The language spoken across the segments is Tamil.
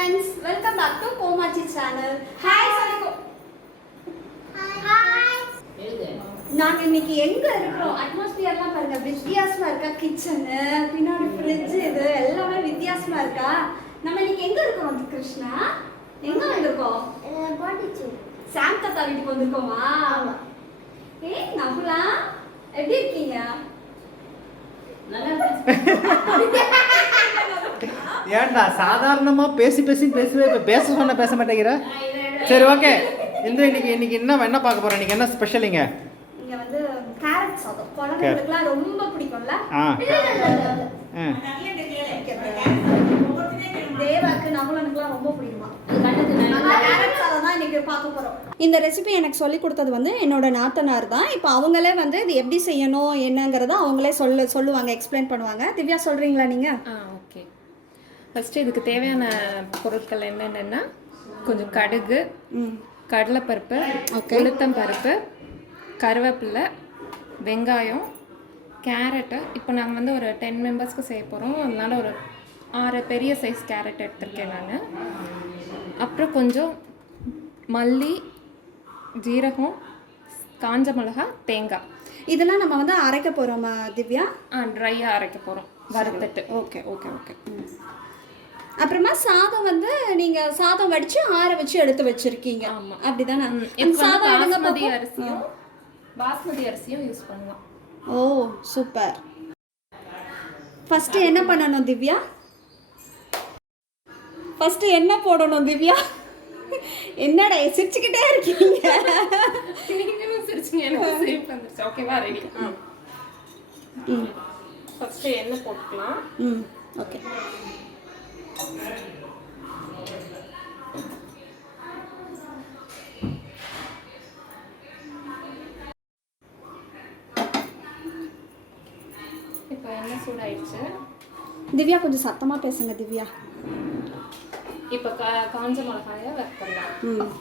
friends, welcome back to Komachi channel. Hi Saliko. Hi. நாங்க இன்னைக்கு எங்க இருக்கோம்? அட்மாஸ்பியர்லாம் பாருங்க, வித்தியாசமா இருக்கா. கிச்சன், பின்னாடி ஃப்ரிட்ஜ், இது எல்லாமே வித்தியாசமா இருக்கா. நம்ம இன்னைக்கு எங்க இருக்கோம் கிருஷ்ணா? எங்க வந்திருக்கோம்? பாண்டிச்சேரி. சாம் தாத்தா வீட்டுக்கு வந்திருக்கோமா? ஆமா. நகுலா எப்படி இருக்கீங்க? நல்லா ஏன்டா சாதாரணமா பேசி பேசுவே இப்ப பேச சொன்ன பேச மாட்டேங்கிற. சரி ஓகே. இன்னைக்கு என்ன பார்க்க போறோம்? இன்னைக்கு என்ன ஸ்பெஷல் இங்க வந்து கேரட் சாதம். குழந்தைகளுக்குலாம் ரொம்ப பிடிக்கும்ல. தேவாக்கு நகுலனுக்குலாம் ரொம்ப பிடிக்குமா. கேரட் சாதம் தான் இன்னைக்கு பார்க்க போறோம். இந்த ரெசிபி எனக்கு சொல்லி கொடுத்தது வந்து என்னோட நாத்தனார் தான். இப்போ அவங்களே வந்து இது எப்படி செய்யணும் என்னங்கிறத அவங்களே சொல்லுவாங்க, எக்ஸ்பிளைன் பண்ணுவாங்க. திவ்யா சொல்றீங்களா நீங்க? ஓகே. ஃபஸ்ட்டு இதுக்கு தேவையான பொருட்கள் என்னென்னா கொஞ்சம் கடுகு, கடலைப்பருப்பு, உளுத்தம்பருப்பு, கருவேப்பிலை, வெங்காயம், கேரட்டு. இப்போ நாங்கள் வந்து ஒரு 10 மெம்பர்ஸ்க்கு செய்ய போகிறோம், அதனால் ஒரு 6 பெரிய சைஸ் கேரட் எடுத்திருக்கேன் நான். அப்புறம் கொஞ்சம் மல்லி, ஜீரகம், காஞ்ச மிளகா, தேங்காய். இதெல்லாம் நம்ம வந்து அரைக்க போகிறோமா திவ்யா? ட்ரையாக அரைக்க போகிறோம் வறுத்துட்டு. Okay okay okay. அப்புறமா சாதம் வந்து நீங்க சாதம் வடிச்சு ஆற வச்சு எடுத்து வச்சிருக்கீங்க. ஆமா, அப்படிதானே? சாதம் பாஸ்மதி அரிசியும் யூஸ் பண்ணலாம். ஓ சூப்பர். ஃபர்ஸ்ட் என்ன பண்ணணும் திவ்யா? ஃபர்ஸ்ட் என்ன போடணும் திவ்யா? என்னடா சிரிச்சுக்கிட்டே இருக்கீங்க? நீங்களும் சிரிச்சுங்க, எனக்கு சிரிப்பு வந்துருச்சு. ஓகேவா, ரெடி? ஃபர்ஸ்ட் எண்ணெய் போட்டுக்கலாம். ஓகே. இப்போ எண்ணெய் சூடாயிடுச்சு. திவ்யா கொஞ்சம் சத்தமா பேசுங்க திவ்யா. இப்போ காஞ்ச மிளகாயை வறுத்துடலாம்.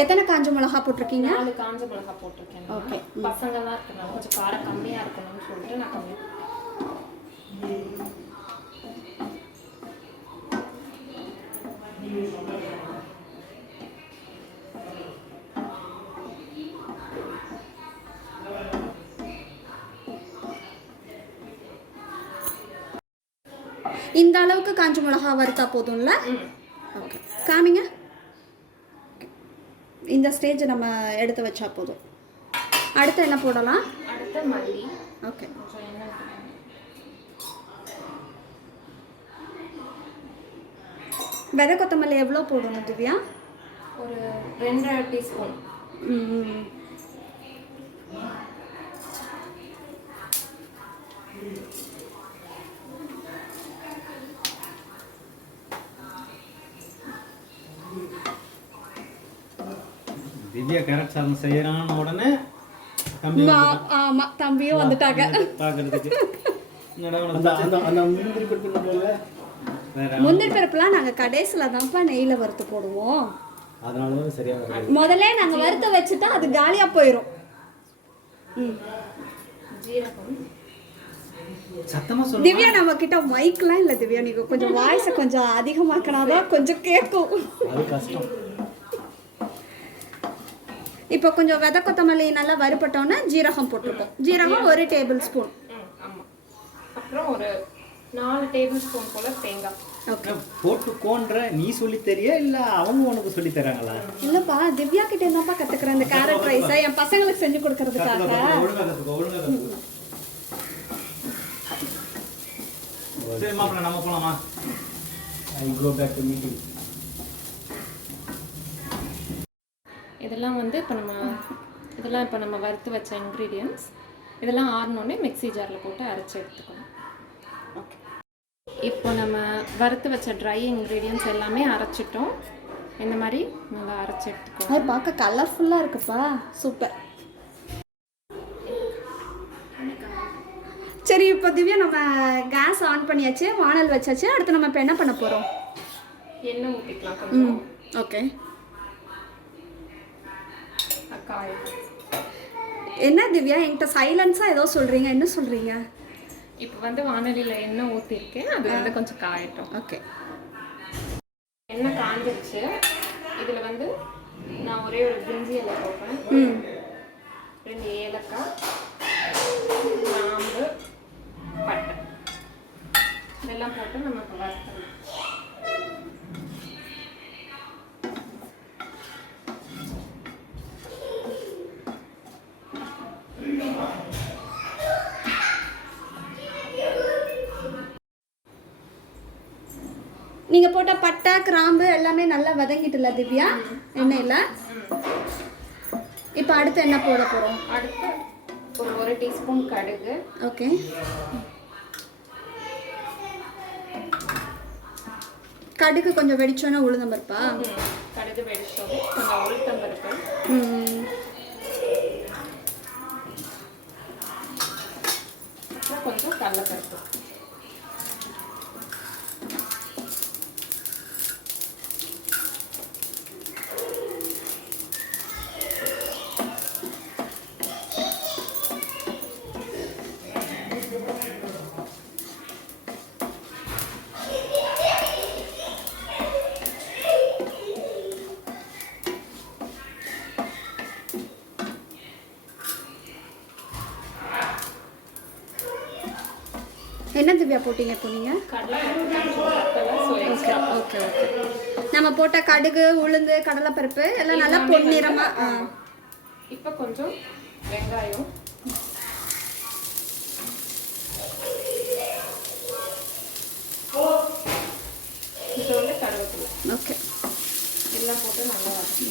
எத்தனை காஞ்ச மிளகா போட்டிருக்கீங்க? 4 காஞ்ச மிளகா போட்டிருக்கேன். ஓகே. பசங்கள்லாம் இருக்கணும், கொஞ்சம் காரம் கம்மியாக இருக்கணும்னு சொல்லிட்டு நான் கம்மி. இந்த அளவுக்கு காஞ்ச மிளகா வறுத்தா போதும்ல? ஓகே, காமிங்க. இந்த ஸ்டேஜ் நம்ம எடுத்து வச்சா போதும். அடுத்து என்ன போடலாம்? அடுத்து மல்லி. ஓகே. விதை கொத்தமல்லி எவ்வளோ போடணும் திவ்யா? ஒரு 2.5 டீஸ்பூன். திவ்யா கேரட் சாதம் செய்யறான உடனே தம்பியும் வந்துட்டாங்க பாக்குறதுக்கு. முந்திரி பருப்புலாம் நாங்கள் கடைசியில் தான்ப்பா நெய்யில் வறுத்து போடுவோம். அதனால சரியா முதல்ல நாங்கள் வறுத்து வச்சுட்டா அது காலியாக போயிடும். சத்தமா சொல்லுங்க திவ்யா. நம்ம கிட்ட மைக்லாம் இல்லை திவ்யா, நீங்க கொஞ்சம் வாய்ஸை கொஞ்சம் அதிகமாக்கினாதான் கொஞ்சம் கேட்கும். அது கஷ்டம். இப்போ கொஞ்சம் விதை கொத்தமல்லி நல்லா வறுபட்டோன்னா ஜீரகம் போட்டிருக்கோம். ஜீரகம் 1 டேபிள் ஸ்பூன். ஆமாம். அப்புறம் ஒரு 4 டேபிள் ஸ்பூன் போல தேங்காய். ஓகே. போட்டு கோன்ற நீ சொல்லி தெரியா இல்ல அவங்க உனக்கு சொல்லி தராங்களா? இல்லப்பா, திவ்யா கிட்ட என்னப்பா கத்துக்கிறேன் இந்த கேரட் ரைஸை என் பசங்களுக்கு செஞ்சு கொடுக்கறதுக்காக. சரி மாப்பிள்ள, நம்ம போலாமா? ஐ கோ பேக் டு மீட்டிங். இதெல்லாம் வந்து இப்போ நம்ம வறுத்து வச்ச இன்க்ரீடியன்ட்ஸ். இதெல்லாம் ஆறினோடனே மிக்ஸி ஜாரில் போட்டு அரைச்சி எடுத்துக்கணும். ஓகே. இப்போ நம்ம வறுத்து வச்ச ட்ரை இன்க்ரீடியன்ட்ஸ் எல்லாமே அரைச்சிட்டோம். இந்த மாதிரி நல்லா அரைச்சி எடுத்துக்கணும். அது பார்க்க கலர்ஃபுல்லாக இருக்குப்பா, சூப்பர். சரி, இப்போ திவ்யா நம்ம கேஸ் ஆன் பண்ணியாச்சு, வானல் வச்சாச்சு. அடுத்து நம்ம இப்போ என்ன பண்ண போகிறோம்? எண்ணெய் ஊற்றிக்கலாம் கொஞ்சம். ஓகே. என்ன திவ்யா என்கிட்ட சைலன்ஸாக ஏதோ சொல்கிறீங்க, என்ன சொல்கிறீங்க? இப்போ வந்து வானலியில் எண்ணெய் ஊற்றிருக்கேன், அது வந்து கொஞ்சம் காயட்டும். ஓகே. எண்ணெய் காஞ்சிருச்சு. இதில் வந்து நான் ஒரே ஒரு பிரிஞ்சி இலை போடுறேன். 2 ஏலக்காய், கிராம்பு, பட்டை இதெல்லாம் போட்டு நம்ம இப்போ வறுத்தணும். நீங்க போட்ட பட்டை கிராம்பு எல்லாமே நல்லா வதங்கிட்டுல திவ்யா எண்ணெயில. இப்போ அடுத்து என்ன போட போறோம்? அடுத்து ஒரு 1 டீஸ்பூன் கடுகு. ஓகே. கடுகு கொஞ்சம் வெடிச்சோன்னா உளுந்தம் பருப்பா? கடுகு வெடிச்சோம், கொஞ்சம் உளுத்தம் பருப்பு, கொஞ்சம் கடலைப்பருப்பு. என்ன திவ்யா போட்டீங்க இப்போ நீங்க? Okay okay okay. நம்ம போட்ட கடுகு உளுந்து கடலைப்பருப்பு எல்லாம் நல்லா பொன்னிறமா. இப்போ கொஞ்சம் வெங்காயம், இப்போ வந்து கருவேப்பிலை. ஓகே. எல்லாம் போட்டு நல்லா வதக்கி.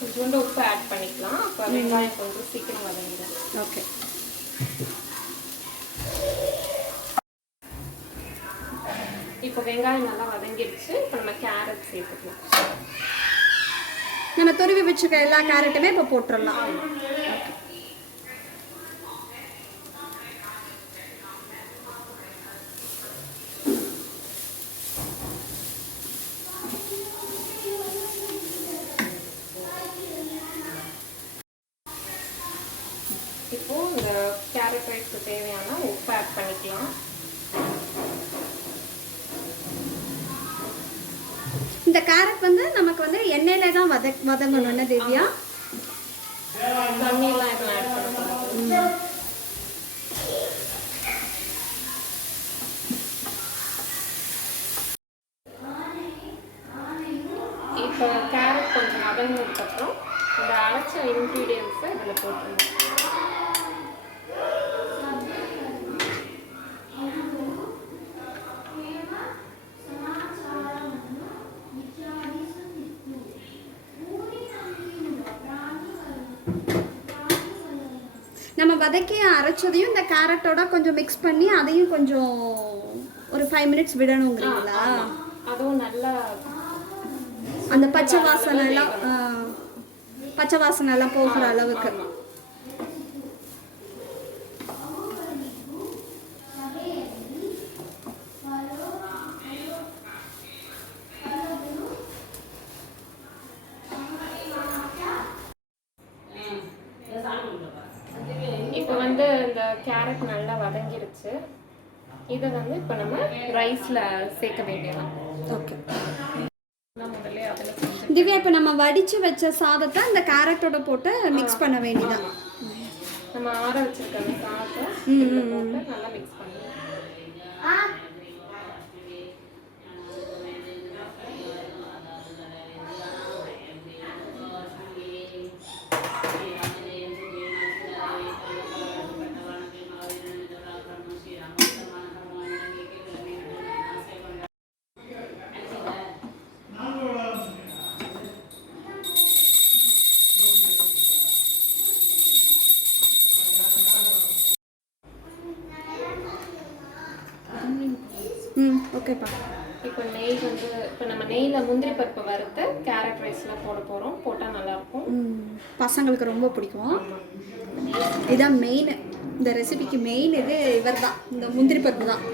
கொஞ்சோண்டு உப்பு ஆட் பண்ணிக்கலாம். அப்போ வெங்காயம் கொஞ்சம் சீக்கிரம் வதங்கிடும். ஓகே. இப்போ வெங்காயம் நல்லா வதங்கிடுச்சு. இப்போ நம்ம கேரட் சேர்த்துக்கலாம். நம்ம துருவி வச்சுக்க எல்லா கேரட்டுமே இப்போ போட்டுடலாம். இப்போ இந்த கேரட் ரைஸ்க்கு தேவையான உப்பு ஆட் பண்ணிக்கலாம். இந்த கேரட் வந்து நமக்கு வந்து எண்ணெயில தான் வதங்கணும்னு திவ்யா. தண்ணியெல்லாம் எதுவும் ஆட் பண்ணக்கூடாது. இப்போ கேரட் கொஞ்சம் வதங்கினதுக்கப்புறம் இந்த அரைச்ச இன்க்ரீடியன்ஸை இதில் போட்டுருங்க. நம்ம வதக்கி அரைச்சதையும் இந்த கேரட்டோட கொஞ்சம் மிக்ஸ் பண்ணி அதையும் கொஞ்சம் ஒரு 5 மினிட்ஸ் விடணுங்கிறீங்களா? அதுவும் நல்லா அந்த பச்சை வாசனை எல்லாம் போகிற அளவுக்கு. இப்போ வந்து இந்த கேரட் நல்லா வதங்கிருச்சு. இதை வந்து இப்போ நம்ம ரைஸில் சேர்க்க வேண்டியதான். ஓகே. முதல்ல அதில் திவ்யா இப்போ நம்ம வடித்து வச்ச சாதத்தை அந்த கேரட்டோட போட்டு மிக்ஸ் பண்ண வேண்டியதான். நம்ம ஆற வச்சிருக்க அந்த சாதத்தை போட்டு நல்லா மிக்ஸ் பண்ணி. ஓகேப்பா. இப்போ நெய் வந்து இப்போ நம்ம நெய்யில் முந்திரி பருப்பு வறுத்து கேரட் ரைஸில் போட போகிறோம். போட்டால் நல்லாயிருக்கும். பசங்களுக்கு ரொம்ப பிடிக்கும். இதுதான் மெயின், இந்த ரெசிபிக்கு மெயின் இது இவர் தான், இந்த முந்திரி பருப்பு தான்.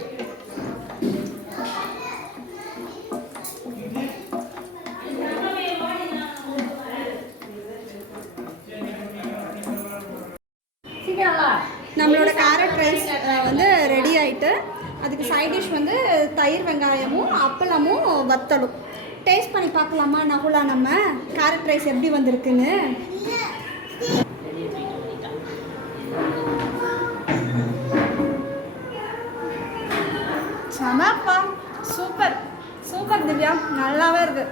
நம்மளோட கேரட் ரைஸ் வந்து ரெடி ஆயிட்டு, அதுக்கு சைட் டிஷ் வந்து தயிர் வெங்காயமும் அப்பளமும் வத்தலும். டேஸ்ட் பண்ணி பார்க்கலாமா நகுலா, நம்ம கேரட் ரைஸ் எப்படி வந்திருக்குன்னு? சமாப்பா, சூப்பர் சூப்பர் திவ்யா, நல்லாவே இருக்கு.